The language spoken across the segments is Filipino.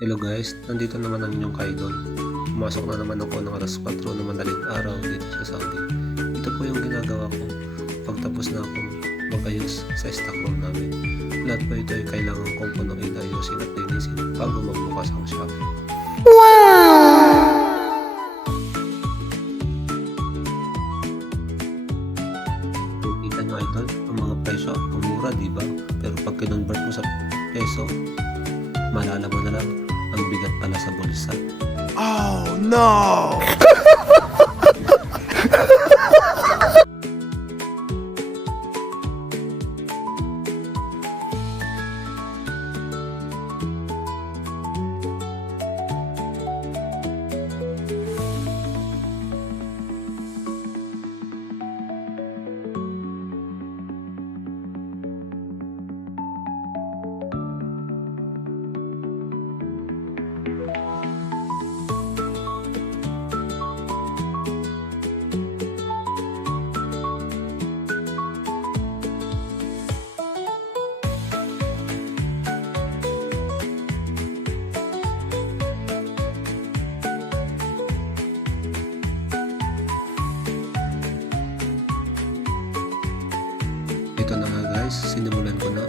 Hello guys, nandito naman ang inyong kaidol. Pumasok na naman ako ng alas 4 ng madaling araw dito sa Saudi. Ito po yung ginagawa ko pagtapos na akong magayos sa stock room namin. Lahat po ito ay kailangan kong punuin, ayusin at linisin bago magbukas ang shop. Kita nyo idol, ang mga presyo, ang mura diba? Pero pag kinonvert mo sa peso, malalaman na lang ang bigat pala sa bulsa. Oh no! Ito na nga guys, sinimulan ko na.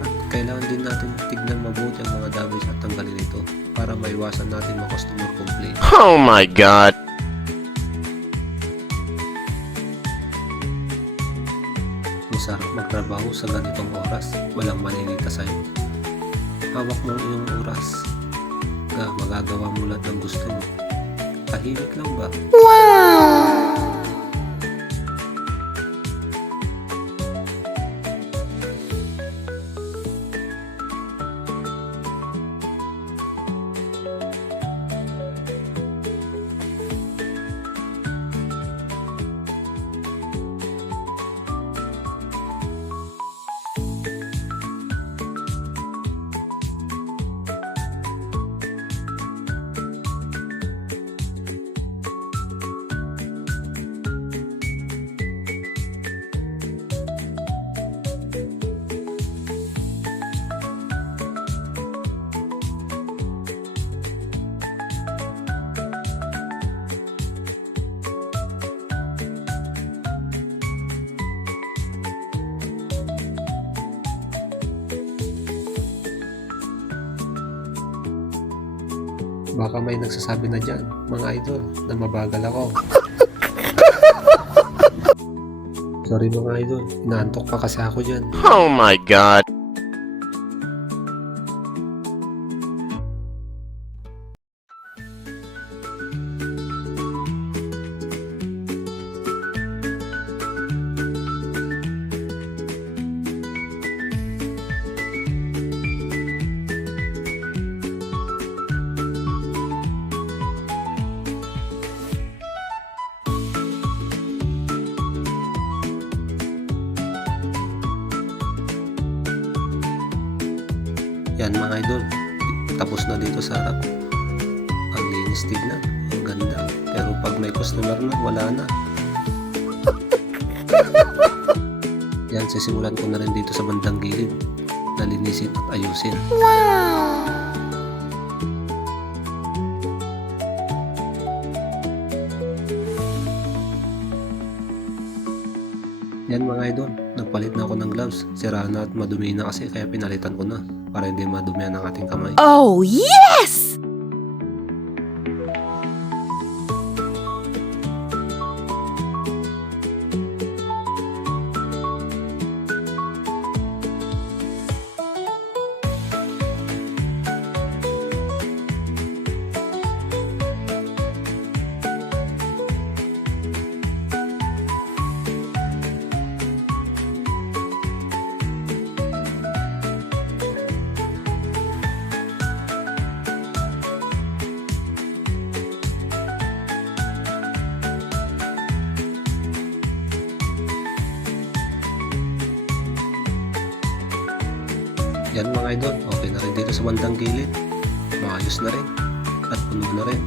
At kailangan din natin tignan mabuti ang mga damage at tanggalin ito para maiwasan natin mga customer complaint. Oh my god! Masarap magtrabaho sa ganitong oras, walang maninita sa'yo. Hawak mo ang iyong oras. Magagawa mo lahat ng gusto mo. Tahimik lang ba? Baka may nagsasabi na dyan, mga idol, na mabagal ako. Sorry mga idol, inaantok pa kasi ako dyan. Oh my god! Yan mga idol, tapos na dito sa harap. Ang linis tignan, ang ganda. Pero pag may customer na, wala na. Yan, sisimulan ko na rin dito sa bandang gilid. Nalinisin at ayusin. Yan mga idol, nagpalit na ako ng gloves. Sira na at madumi na kasi kaya pinalitan ko na para hindi madumihan ang ating kamay. Oh, yes! Yan mga idol, okay na rin dito sa bandang gilid. Maayos na rin. At puno na rin.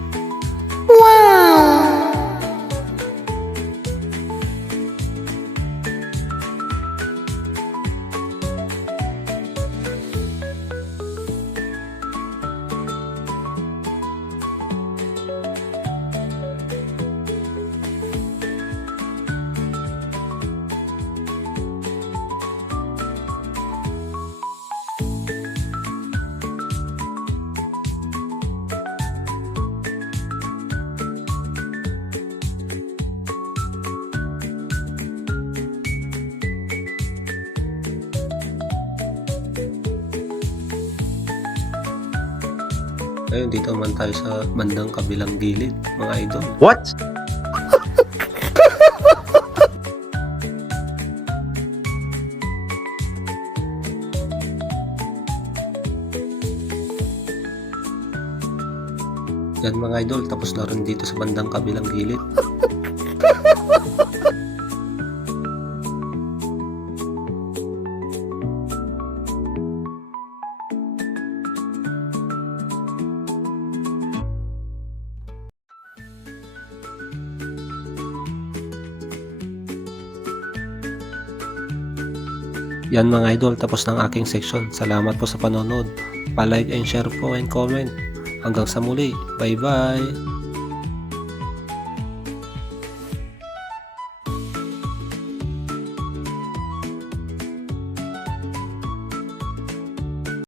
Ngayon dito naman tayo sa bandang kabilang gilid, mga idol. What? Yan mga idol, tapos na rin dito sa bandang kabilang gilid. Yan mga idol, tapos ng aking section. Salamat po sa panonood. Pa-like and share po and comment. Hanggang sa muli. Bye bye!